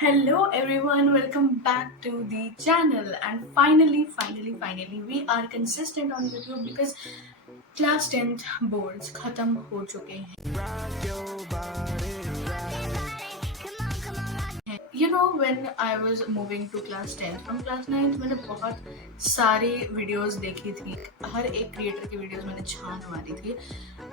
Hello everyone, welcome back to the channel. And finally we are consistent on YouTube because class 10th boards खत्म हो चुके हैं. You know, when I was moving to class 10th from class 9th मैंने बहुत सारी videos देखी थी. हर एक क्रिएटर की वीडियोस मैंने छान मारी थी.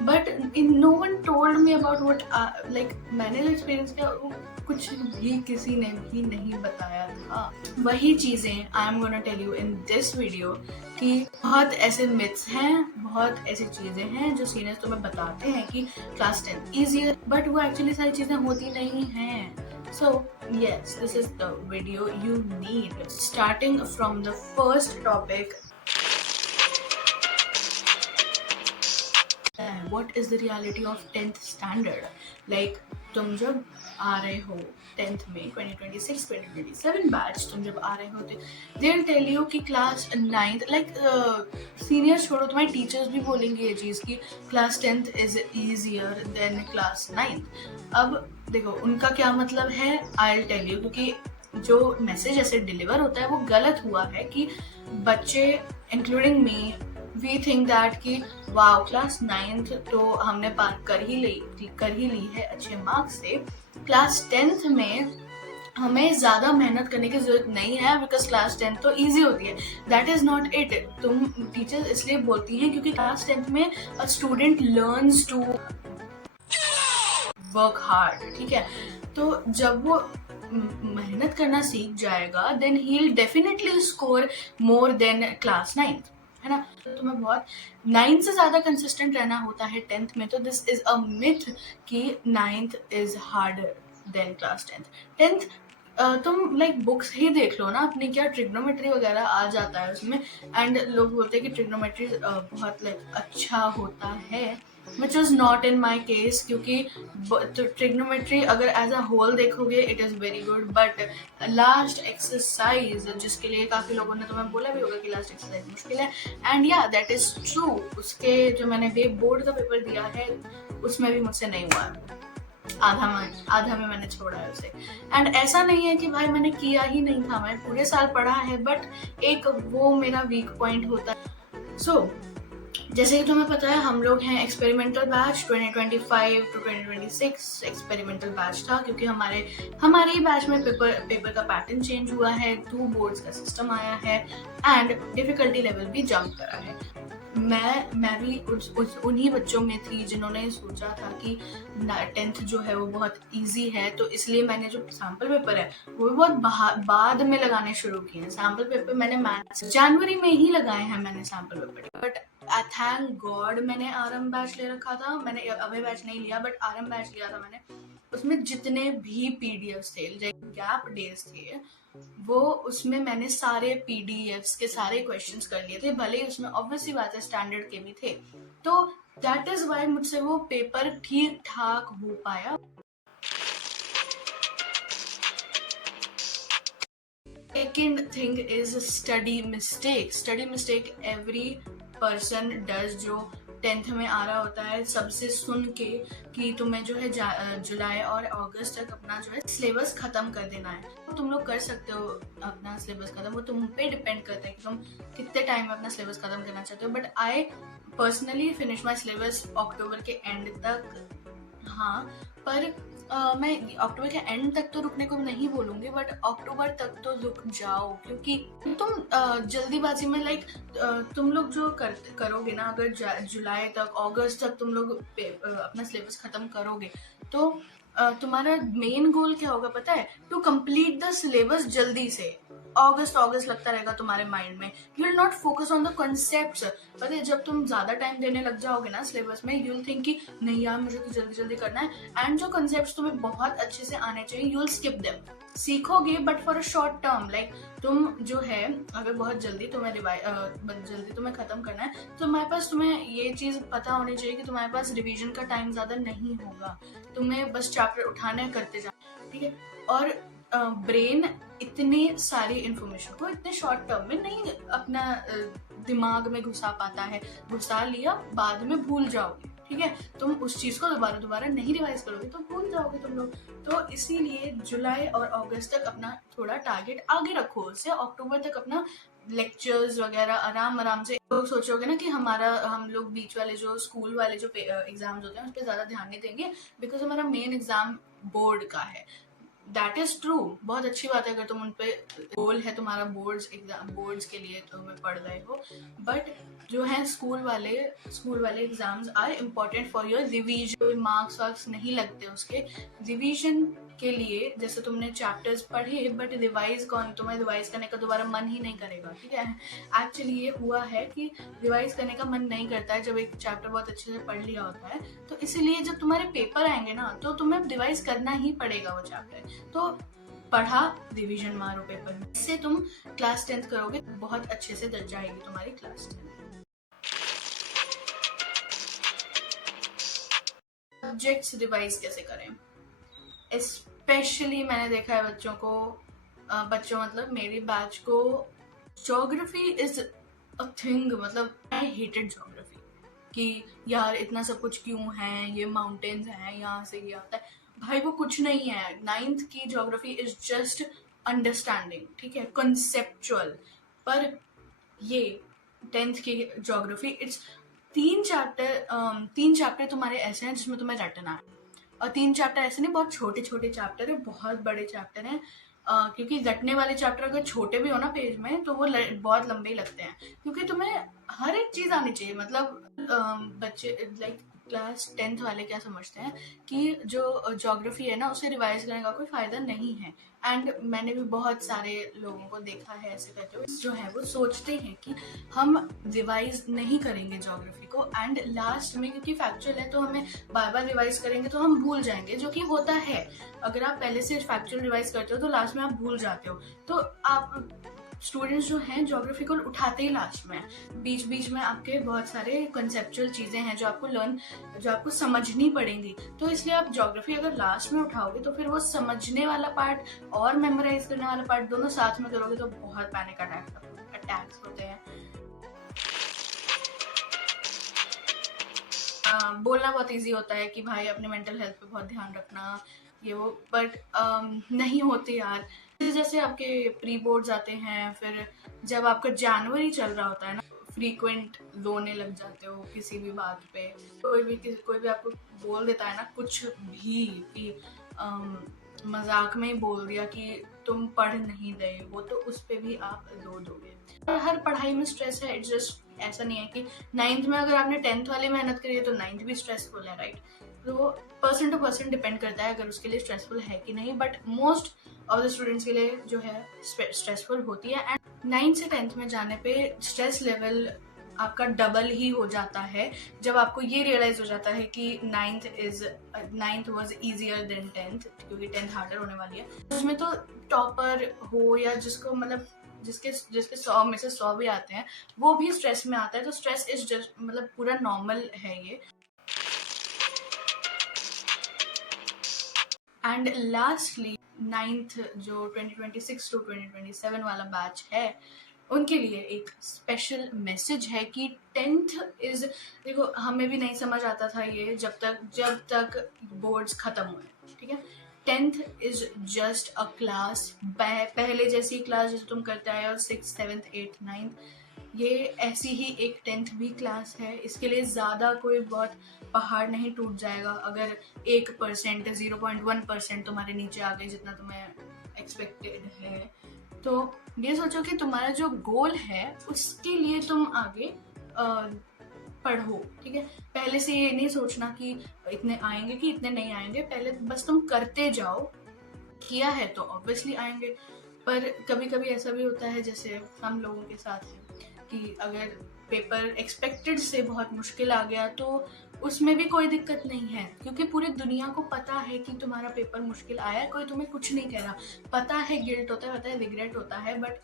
But no one told me about what like मैंने जो एक्सपीरियंस किया वो कुछ भी किसी ने भी नहीं बताया था. वही चीज़ें I am gonna tell you in this video कि बहुत ऐसे मिथ्स हैं, बहुत ऐसी चीज़ें हैं जो सीनियर्स तुम्हें बताते हैं कि क्लास 10 ईजी है, बट वो एक्चुअली सारी चीज़ें होती नहीं हैं. So yes, this is the video you need. Starting from the first topic, what is the reality of 10th standard? Like तुम जब आ रहे हो 10th में 2026-2027 बैच, तुम जब आ रहे हो तो they will tell you कि क्लास 9th like सीनियर्स छोड़ो, तुम्हारे टीचर्स भी बोलेंगे ये चीज़ कि class 10th is easier than class 9th. अब देखो उनका क्या मतलब है, आई विल टेल यू, क्योंकि जो मैसेज ऐसे डिलीवर होता है वो गलत हुआ है कि बच्चे including me we think that कि वाओ क्लास 9th तो हमने पार कर ही ली है अच्छे मार्क्स से, क्लास 10th में हमें ज़्यादा मेहनत करने की जरूरत नहीं है बिकॉज क्लास 10th तो ईजी होती है. That is not it. तुम टीचर्स इसलिए बोलती हैं क्योंकि क्लास 10th में a student learns to work hard. ठीक है, तो जब वो मेहनत करना सीख जाएगा then he will definitely score more than class 9th, है ना. तो तुम्हें बहुत 9th से ज़्यादा कंसिस्टेंट रहना होता है 10th में. तो दिस इज अ मिथ कि 9th is harder than class 10th. तुम लाइक बुक्स ही देख लो ना अपनी, क्या ट्रिग्नोमेट्री वगैरह आ जाता है उसमें, एंड लोग बोलते हैं कि ट्रिग्नोमेट्री बहुत लाइक अच्छा होता है, which is not in my case. क्योंकि ट्रिग्नोमेट्री अगर एज अ होल देखोगे it is very good, but last exercise जिसके लिए काफ़ी लोगों ने तुम्हें बोला भी होगा कि लास्ट एक्सरसाइज मुश्किल है, एंड या दैट इज़ ट्रू. उसके जो मैंने बोर्ड का पेपर दिया है उसमें भी मुझसे नहीं हुआ है. आधा में मैंने छोड़ा है उसे. एंड ऐसा नहीं है कि भाई मैंने किया ही नहीं था, मैं पूरे साल पढ़ा है, बट एक वो मेरा वीक पॉइंट होता है. सो जैसे कि तुम्हें पता है हम लोग हैं experimental batch. 2025 to 2026 experimental batch था क्योंकि हमारे ही बैच में पेपर का पैटर्न चेंज हुआ है, 2 बोर्ड्स का सिस्टम आया है एंड डिफिकल्टी लेवल भी जंप करा है. मैं भी उन्हीं बच्चों में थी जिन्होंने सोचा था कि 10th जो है वो बहुत इजी है, तो इसलिए मैंने जो सैम्पल पेपर है वो भी बहुत बाद में लगाने शुरू किए हैं. सैम्पल पेपर मैंने मैथ्स जनवरी में ही लगाए हैं मैंने sample paper. But thank God मैंने आरएम बैच ले रखा था. मैंने अभय बैच नहीं लिया बट आरएम बैच लिया था मैंने. उसमें जितने भी पीडीएफ्स थे, गैप डेज थे, वो उसमें मैंने सारे पीडीएफ्स के सारे क्वेश्चंस कर लिए थे, भले ही उसमें ऑब्वियसली बात है स्टैंडर्ड के भी थे. तो दैट इज वाई मुझसे वो पेपर ठीक ठाक हो पाया. Second thing is study mistake every person does. जो 10th में आ रहा होता है सबसे सुन के कि तुम्हें जो है जुलाई और अगस्त तक अपना जो है सिलेबस खत्म कर देना है. तो तुम लोग कर सकते हो अपना सिलेबस खत्म, वो तुम पे डिपेंड करता है कि तुम कितने टाइम में अपना सिलेबस खत्म करना चाहते हो. But I personally finish my syllabus October के एंड तक. हाँ, पर मैं अक्टूबर के एंड तक तो रुकने को नहीं बोलूंगी, बट अक्टूबर तक तो रुक जाओ. क्योंकि तुम जल्दीबाजी में लाइक तुम लोग जो करोगे ना, अगर जुलाई तक अगस्त तक तुम लोग अपना सिलेबस खत्म करोगे तो तुम्हारा मेन गोल क्या होगा पता है? टू कंप्लीट द सिलेबस जल्दी से. अगस्त लगता रहेगा तुम्हारे माइंड में. You will not focus on the concepts. पता है जब तुम ज्यादा टाइम देने लग जाओगे ना सिलेबस में, यू विल थिंक कि नहीं यार मुझे तो जल्दी जल्दी करना है, एंड जो कॉन्सेप्ट्स तुम्हें बहुत अच्छे से आने चाहिए यू विल स्किप देम. सीखोगे but for a short term. Like तुम जो है अगर बहुत जल्दी तुम्हें खत्म करना है तो तुम्हारे पास तुम्हें ये चीज पता होनी चाहिए कि तुम्हारे पास रिवीजन का टाइम ज्यादा नहीं होगा. तुम्हें बस चैप्टर उठाने करते जाना, ठीक है. और ब्रेन इतनी सारी इंफॉर्मेशन को इतने शॉर्ट टर्म में नहीं अपना दिमाग में घुसा पाता है. घुसा लिया बाद में भूल जाओगे, ठीक है. तुम उस चीज को दोबारा नहीं रिवाइज करोगे तो भूल जाओगे तुम लोग. तो इसीलिए जुलाई और अगस्त तक अपना थोड़ा टारगेट आगे रखो, उससे अक्टूबर तक अपना लेक्चर्स वगैरह आराम से। लोग सोचोगे ना कि हम लोग बीच वाले जो स्कूल वाले जो एग्जाम्स होते हैं उस पर ज्यादा ध्यान नहीं देंगे बिकॉज हमारा मेन एग्जाम बोर्ड का है। दैट इज ट्रू, बहुत अच्छी बात है अगर तुम उन पे गोल है तुम्हारा बोर्ड्स के लिए तुम्हें पढ़ रहे हो, बट जो है स्कूल वाले exams are important for your revision. Marks वार्क्स नहीं लगते उसके, रिवीजन के लिए। जैसे तुमने चैप्टर्स पढ़े बट तुम्हें रिवाइज करने का दोबारा मन ही नहीं करेगा, ठीक है। एक्चुअली ये हुआ है कि रिवाइज करने का मन नहीं करता है जब एक चैप्टर बहुत अच्छे से पढ़ लिया होता है, तो इसीलिए जब तुम्हारे पेपर आएंगे ना तो तुम्हें रिवाइज करना ही पड़ेगा वो चैप्टर। तो पढ़ा, रिवीजन मारो पेपर में, इससे तुम क्लास 10th करोगे, बहुत अच्छे से दर्ज जाएगी तुम्हारी क्लास 10th। सब्जेक्ट्स रिवाइज कैसे करें? स्पेशली मैंने देखा है बच्चों मतलब मेरी बैच को ज्योग्राफी इज अ थिंग। मतलब आई हेटेड ज्योग्राफी कि यार इतना सब कुछ क्यों है, ये माउंटेन्स हैं, यहाँ से ये आता है। भाई वो कुछ नहीं है। 9th की ज्योग्राफी इज जस्ट अंडरस्टैंडिंग, ठीक है, कंसेप्चुअल। पर ये 10th की ज्योग्राफी इट्स तीन चैप्टर तुम्हारे ऐसे हैं जिसमें तुम्हें रटना है। और 3 चैप्टर ऐसे नहीं, बहुत छोटे छोटे चैप्टर है, बहुत बड़े चैप्टर हैं। क्योंकि रटने वाले चैप्टर अगर छोटे भी हो ना पेज में तो वो बहुत लंबे ही लगते हैं, क्योंकि तुम्हें हर एक चीज आनी चाहिए। मतलब बच्चे लाइक क्लास 10th वाले क्या समझते हैं कि जो ज्योग्राफी है ना उसे रिवाइज करने का कोई फायदा नहीं है। एंड मैंने भी बहुत सारे लोगों को देखा है ऐसे करते हुए, जो है वो सोचते हैं कि हम रिवाइज नहीं करेंगे ज्योग्राफी को, एंड लास्ट में क्योंकि फैक्चुअल है तो हमें बार बार रिवाइज करेंगे तो हम भूल जाएंगे, जो कि होता है। अगर आप पहले से फैक्चुअल रिवाइज करते हो तो लास्ट में आप भूल जाते हो। तो आप स्टूडेंट्स जो हैं ज्योग्राफी को उठाते ही लास्ट में, बीच बीच में आपके बहुत सारे कंसेप्चुअल चीजें हैं जो आपको समझनी पड़ेंगी। तो इसलिए आप ज्योग्राफी अगर लास्ट में उठाओगे तो फिर वो समझने वाला पार्ट और मेमोराइज करने वाला पार्ट दोनों साथ में करोगे तो बहुत पैनिक अटैक्स होते हैं। बोलना बहुत इजी होता है कि भाई अपने मेंटल हेल्थ पे बहुत ध्यान रखना, ये वो, बट नहीं होते यार। जैसे आपके प्री बोर्ड्स आते हैं, फिर जब आपका जनवरी चल रहा होता है ना, फ्रीक्वेंट रोने लग जाते हो किसी भी बात पे। कोई भी आपको बोल देता है ना कुछ भी कि मजाक में ही बोल दिया कि तुम पढ़ नहीं रहे हो, तो उस पे भी आप रो दोगे। हर पढ़ाई में स्ट्रेस है, इट्स जस्ट ऐसा नहीं है कि 9th में अगर आपने 10th वाली मेहनत करी है तो 9th भी स्ट्रेसफुल है, राइट। तो पर्सन टू पर्सन डिपेंड करता है अगर उसके लिए स्ट्रेसफुल है कि नहीं, but most of the students के लिए जो है स्ट्रेसफुल होती है। एंड 9th से 10th में जाने पे स्ट्रेस लेवल आपका डबल ही हो जाता है जब आपको ये रियलाइज हो जाता है कि 9th was easier than 10th, क्योंकि 10th हार्डर होने वाली है। उसमें तो टॉपर हो या जिसको मतलब जिसके 100 में से 100 भी आते हैं, वो भी स्ट्रेस में आता है। तो स्ट्रेस इज जस्ट मतलब पूरा नॉर्मल है ये। एंड लास्टली 9th जो 2026 टू 2027 वाला बैच है उनके लिए एक स्पेशल मैसेज है कि 10th इज, देखो हमें भी नहीं समझ आता था ये जब तक बोर्ड्स खत्म हुए, ठीक है। 10th is just a class, पहले जैसी क्लास जैसे तुम करते आए और 6th 7th 8th 9th, ये ऐसी ही एक 10th भी क्लास है। इसके लिए ज्यादा कोई बहुत पहाड़ नहीं टूट जाएगा अगर 1% 0.1% तुम्हारे नीचे आ गए जितना तुम्हें एक्सपेक्टेड है। तो ये सोचो कि तुम्हारा जो गोल है उसके लिए तुम आगे पढ़ो, ठीक है। पहले से ये नहीं सोचना कि इतने आएंगे कि इतने नहीं आएंगे, पहले बस तुम करते जाओ, किया है तो ऑब्वियसली आएंगे। पर कभी कभी ऐसा भी होता है जैसे हम लोगों के साथ है कि अगर पेपर एक्सपेक्टेड से बहुत मुश्किल आ गया तो उसमें भी कोई दिक्कत नहीं है, क्योंकि पूरी दुनिया को पता है कि तुम्हारा पेपर मुश्किल आया है, कोई तुम्हें कुछ नहीं कह रहा। पता है गिल्ट होता है, पता है रिग्रेट होता है, बट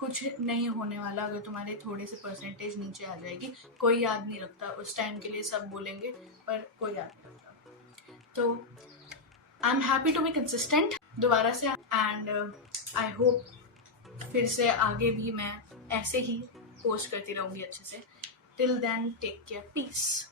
कुछ नहीं होने वाला अगर तुम्हारे थोड़े से परसेंटेज नीचे आ जाएगी। कोई याद नहीं रखता, उस टाइम के लिए सब बोलेंगे पर कोई याद नहीं रखता। तो I am happy to be consistent दोबारा से, एंड आई होप फिर से आगे भी मैं ऐसे ही पोस्ट करती रहूंगी अच्छे से। Till then take care, piece.